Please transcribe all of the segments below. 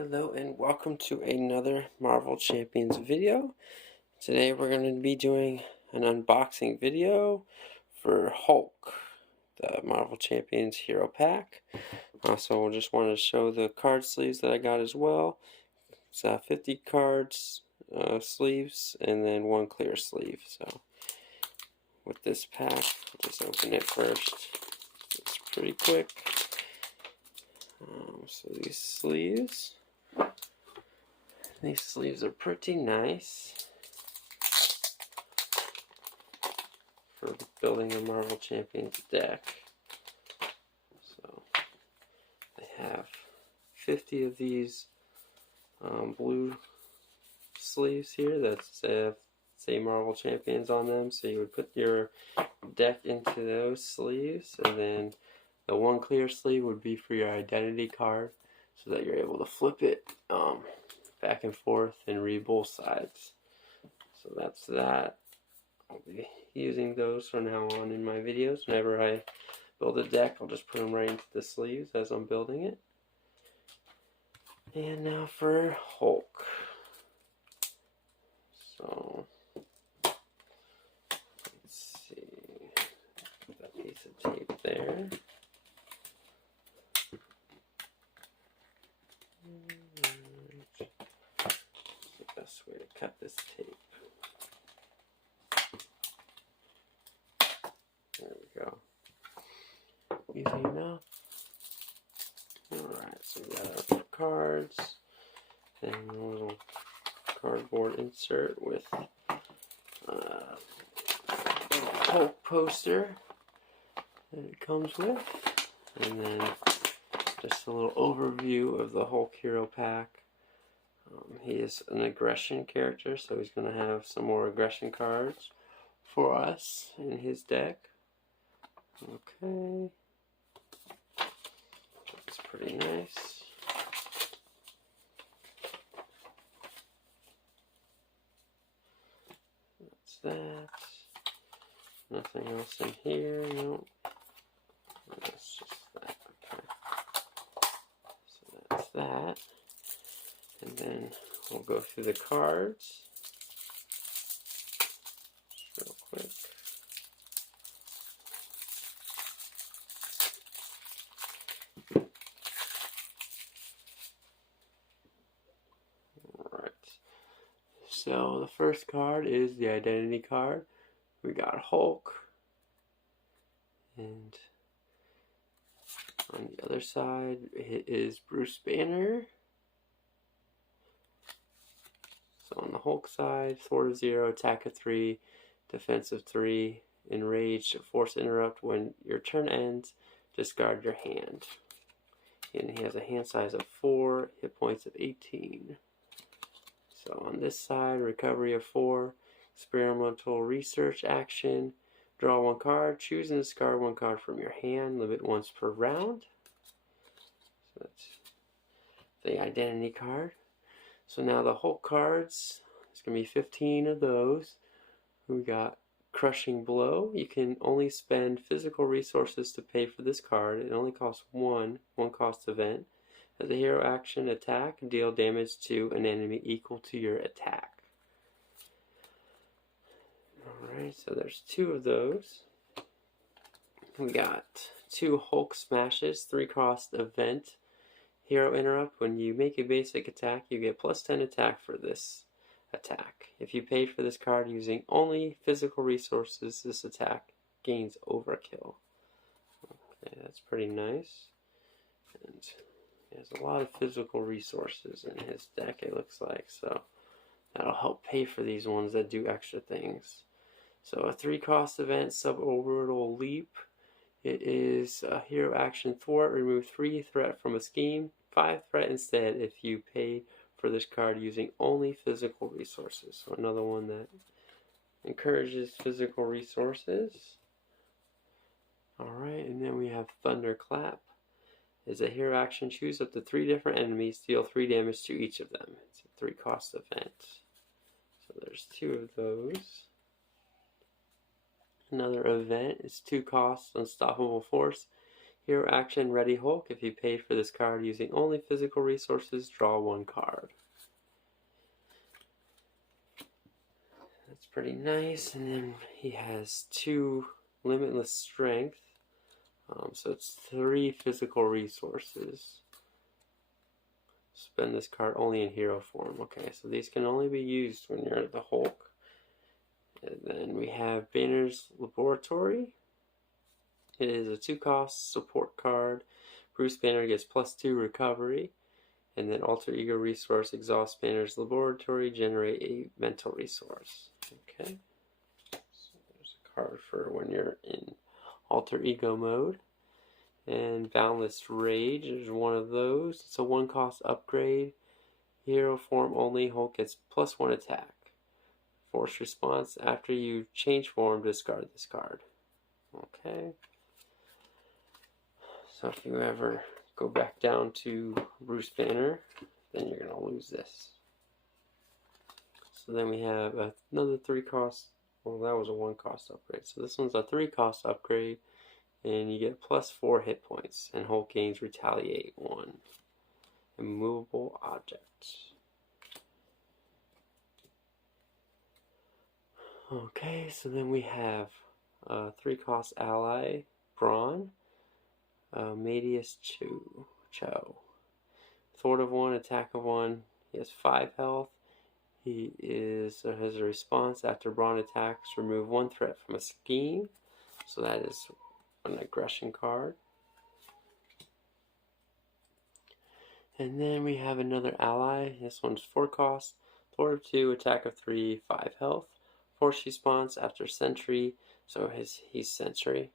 Hello and welcome to another Marvel Champions video. Today we're going to be doing an unboxing video for Hulk, the Marvel Champions Hero Pack. Also, I just wanted to show the card sleeves that I got as well. It's 50 cards, sleeves, and then one clear sleeve. So with this pack, I'll just open it first. It's pretty quick. So these sleeves are pretty nice for building a Marvel Champions deck. So they have 50 of these blue sleeves here that say Marvel Champions on them. So you would put your deck into those sleeves, and then the one clear sleeve would be for your identity card, so that you're able to flip it back and forth and read both sides. So that's that. I'll be using those from now on in my videos. Whenever I build a deck, I'll just put them right into the sleeves as I'm building it. And now for Hulk. So let's see, put that piece of tape there. The best way to cut this tape. There we go. Easy enough. Alright, so we got our cards, then a little cardboard insert with a Hulk poster that it comes with, and then just a little overview of the Hulk Hero Pack. He is an aggression character, so he's going to have some more aggression cards for us in his deck. Okay. That's pretty nice. That's that. Nothing else in here, no. That's just that, okay. So that's that. And then we'll go through the cards just real quick. Alright. So the first card is the identity card. We got Hulk. And on the other side it is Bruce Banner. So on the Hulk side, Thor 0, attack of 3, defense of 3, enraged, force interrupt. When your turn ends, discard your hand. And he has a hand size of 4, hit points of 18. So on this side, recovery of 4, experimental research action, draw 1 card, choose and discard 1 card from your hand, limit once per round. So that's the identity card. So now the Hulk cards, there's going to be 15 of those. We got Crushing Blow. You can only spend physical resources to pay for this card. It only costs one cost event. As a hero action, attack, deal damage to an enemy equal to your attack. Alright, so there's 2 of those. We got 2 Hulk Smashes, 3 cost event. Hero interrupt. When you make a basic attack, you get plus 10 attack for this attack. If you pay for this card using only physical resources, this attack gains overkill. Okay, that's pretty nice. And he has a lot of physical resources in his deck, it looks like, so that'll help pay for these ones that do extra things. So a 3 cost event, suborbital leap. It is a hero action thwart. Remove 3 threat from a scheme. 5 threat instead if you pay for this card using only physical resources. So another one that encourages physical resources. Alright, and then we have Thunderclap. Is a hero action. Choose up to 3 different enemies. Deal 3 damage to each of them. It's a 3 cost event. So there's 2 of those. Another event is 2 costs, Unstoppable Force. Hero action, Ready Hulk. If you paid for this card using only physical resources, draw one card. That's pretty nice. And then he has 2 Limitless Strength. So it's 3 physical resources. Spend this card only in hero form. Okay, so these can only be used when you're the Hulk. And then we have Banner's Laboratory. It is a 2-cost support card. Bruce Banner gets +2 recovery. And then Alter Ego Resource, exhaust Banner's Laboratory, generate a mental resource. Okay. So there's a card for when you're in Alter Ego mode. And Boundless Rage is one of those. It's a 1-cost upgrade. Hero form only. Hulk gets +1 attack. Force response. After you change form, discard this card. Okay. So if you ever go back down to Bruce Banner, then you're going to lose this. So then we have another 3-cost. Well, that was a 1-cost upgrade. So this one's a 3-cost upgrade. And you get +4 hit points. And Hulk gains Retaliate 1. Immovable object. Okay, so then we have 3-cost ally, Brawn. Medius Cho. Thwart of 1, attack of 1. He has 5 health. He has a response after Brawn attacks. Remove 1 threat from a scheme. So that is an aggression card. And then we have another ally. This one's 4-cost. Thwart of 2, attack of 3, 5 health. Force response after Sentry. So he's Sentry.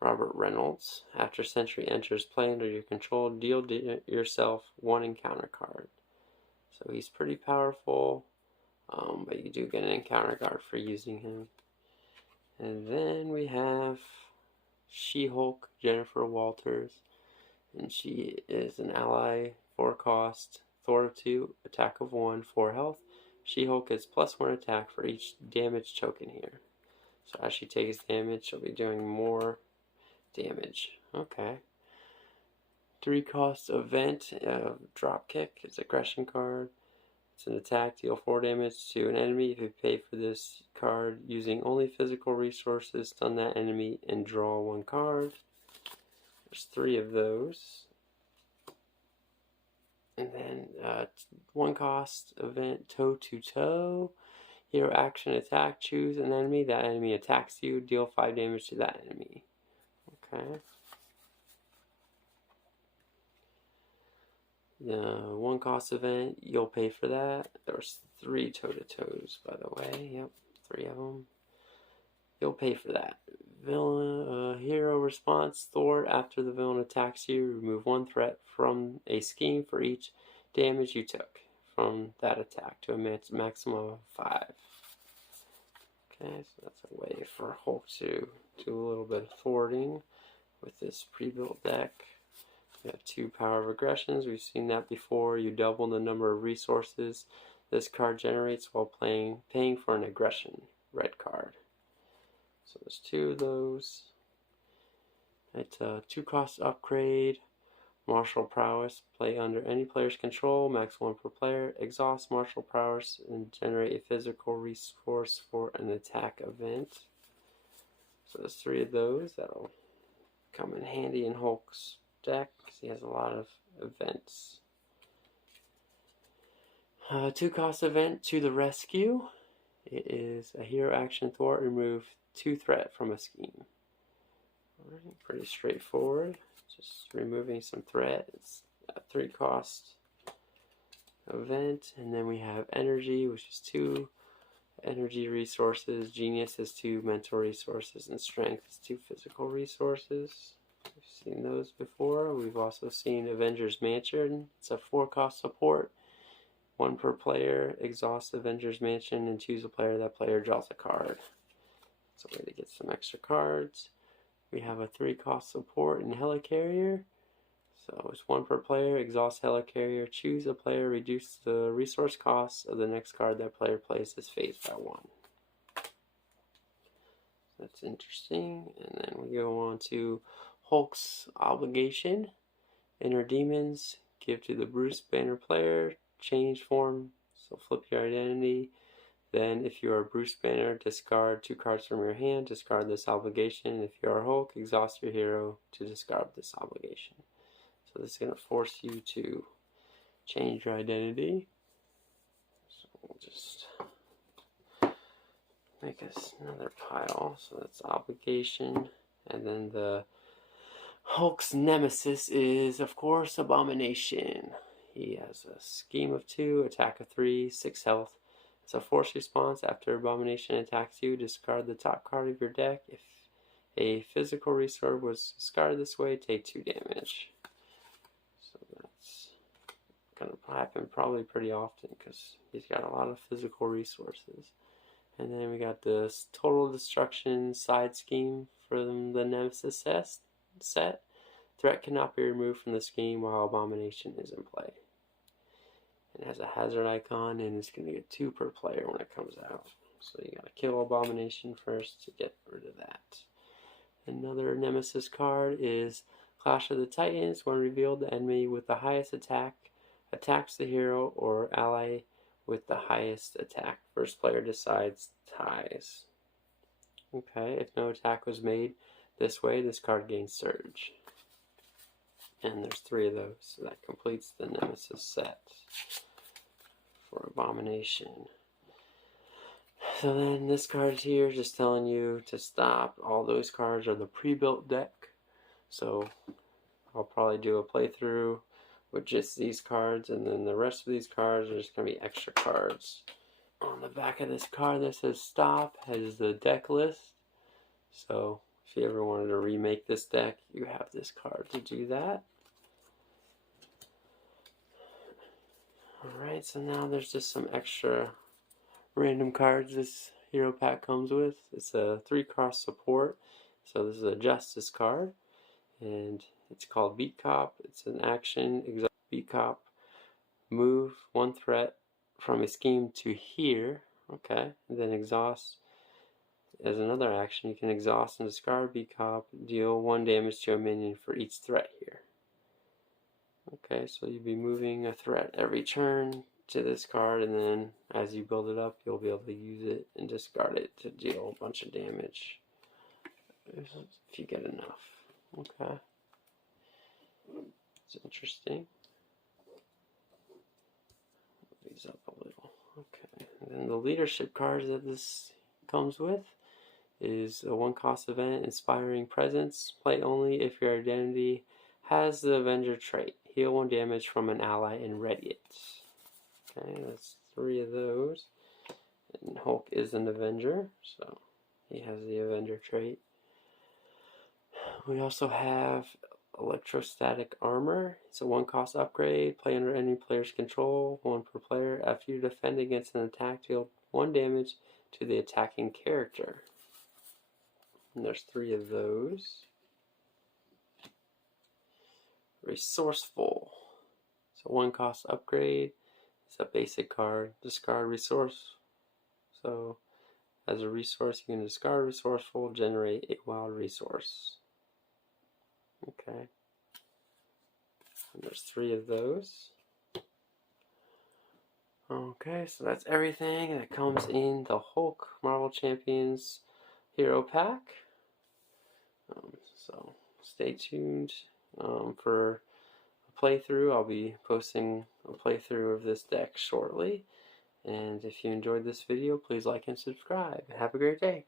Robert Reynolds. After Sentry enters play under your control, deal yourself 1 encounter card. So he's pretty powerful, but you do get an encounter card for using him. And then we have She-Hulk, Jennifer Walters. And she is an ally, 4-cost, Thwart of 2, attack of 1, 4 health. She-Hulk gets +1 attack for each damage token here. So as she takes damage, she'll be doing more damage. Okay. 3-cost event, Dropkick. It's aggression card. It's an attack, deal 4 damage to an enemy. If you pay for this card using only physical resources, stun that enemy and draw 1 card. There's 3 of those. And then 1-cost event, Toe to Toe. Hero action attack, choose an enemy. That enemy attacks you, deal 5 damage to that enemy. Okay. The 1-cost event, you'll pay for that. There's 3 toe-to-toes, by the way. Yep, 3 of them. You'll pay for that. Villain, hero response, thwart. After the villain attacks you, remove 1 threat from a scheme for each damage you took from that attack to a maximum of 5. Okay, so that's a way for Hulk to do a little bit of thwarting with this pre-built deck. We have 2 power of aggressions. We've seen that before. You double the number of resources this card generates while paying for an aggression red card. So there's 2 of those. It's a 2-cost upgrade. Martial prowess. Play under any player's control. Max 1 per player. Exhaust martial prowess and generate a physical resource for an attack event. So there's 3 of those. That'll come in handy in Hulk's deck because he has a lot of events. 2-cost event, To the Rescue. It is a hero action thwart. Remove 2 threat from a scheme. Alright, pretty straightforward. Just removing some threat. It's a 3-cost event. And then we have Energy, which is 2 energy resources. Genius is 2 mental resources. And Strength is 2 physical resources. We've seen those before. We've also seen Avengers Mansion. It's a 4-cost support. 1 per player. Exhaust Avengers Mansion and choose a player. That player draws a card. It's a way to get some extra cards. We have a 3-cost support in Helicarrier. So it's 1 per player. Exhaust Helicarrier. Choose a player. Reduce the resource cost of the next card that player plays is phased by 1. That's interesting. And then we go on to Hulk's obligation. Inner demons. Give to the Bruce Banner player. Change form. So flip your identity. Then, if you are Bruce Banner, discard 2 cards from your hand, discard this obligation. If you are Hulk, exhaust your hero to discard this obligation. So this is going to force you to change your identity. So we'll just make us another pile. So that's obligation. And then the Hulk's nemesis is, of course, Abomination. He has a scheme of 2, attack of 3, 6 health. It's a force response. After Abomination attacks you, discard the top card of your deck. If a physical resource was discarded this way, take 2 damage. So that's going to happen probably pretty often because he's got a lot of physical resources. And then we got this Total Destruction side scheme for the Nemesis set. Threat cannot be removed from the scheme while Abomination is in play. It has a hazard icon, and it's going to get 2 per player when it comes out. So you got to kill Abomination first to get rid of that. Another Nemesis card is Clash of the Titans. When revealed, the enemy with the highest attack attacks the hero or ally with the highest attack. First player decides ties. Okay, if no attack was made this way, this card gains Surge. And there's 3 of those, so that completes the Nemesis set for Abomination. So then this card here just telling you to stop. All those cards are the pre-built deck. So I'll probably do a playthrough with just these cards, and then the rest of these cards are just going to be extra cards. On the back of this card that says stop has the deck list. So if you ever wanted to remake this deck, you have this card to do that. Alright, so now there's just some extra random cards this hero pack comes with. It's a 3-cost support. So this is a Justice card. And it's called Beat Cop. It's an action. Exhaust Beat Cop. Move 1 threat from a scheme to here. Okay. And then exhaust. As another action, you can exhaust and discard Beat Cop. Deal 1 damage to a minion for each threat here. Okay, so you'll be moving a threat every turn to this card, and then as you build it up, you'll be able to use it and discard it to deal a bunch of damage if you get enough. Okay, it's interesting. Move these up a little. Okay, and then the leadership cards that this comes with is a 1-cost event, Inspiring Presence. Play only if your identity has the Avenger trait. Heal 1 damage from an ally and ready it. Okay, that's 3 of those. And Hulk is an Avenger, so he has the Avenger trait. We also have Electrostatic Armor. It's a 1-cost upgrade. Play under any player's control, 1 per player. After you defend against an attack, deal 1 damage to the attacking character. And there's 3 of those. Resourceful. It's a 1-cost upgrade. It's a basic card. Discard resource. So as a resource, you can discard Resourceful, generate a wild resource. Okay. And there's 3 of those. Okay, so that's everything that comes in the Hulk Marvel Champions Hero Pack. So stay tuned for a playthrough. I'll be posting a playthrough of this deck shortly. And if you enjoyed this video, please like and subscribe. Have a great day.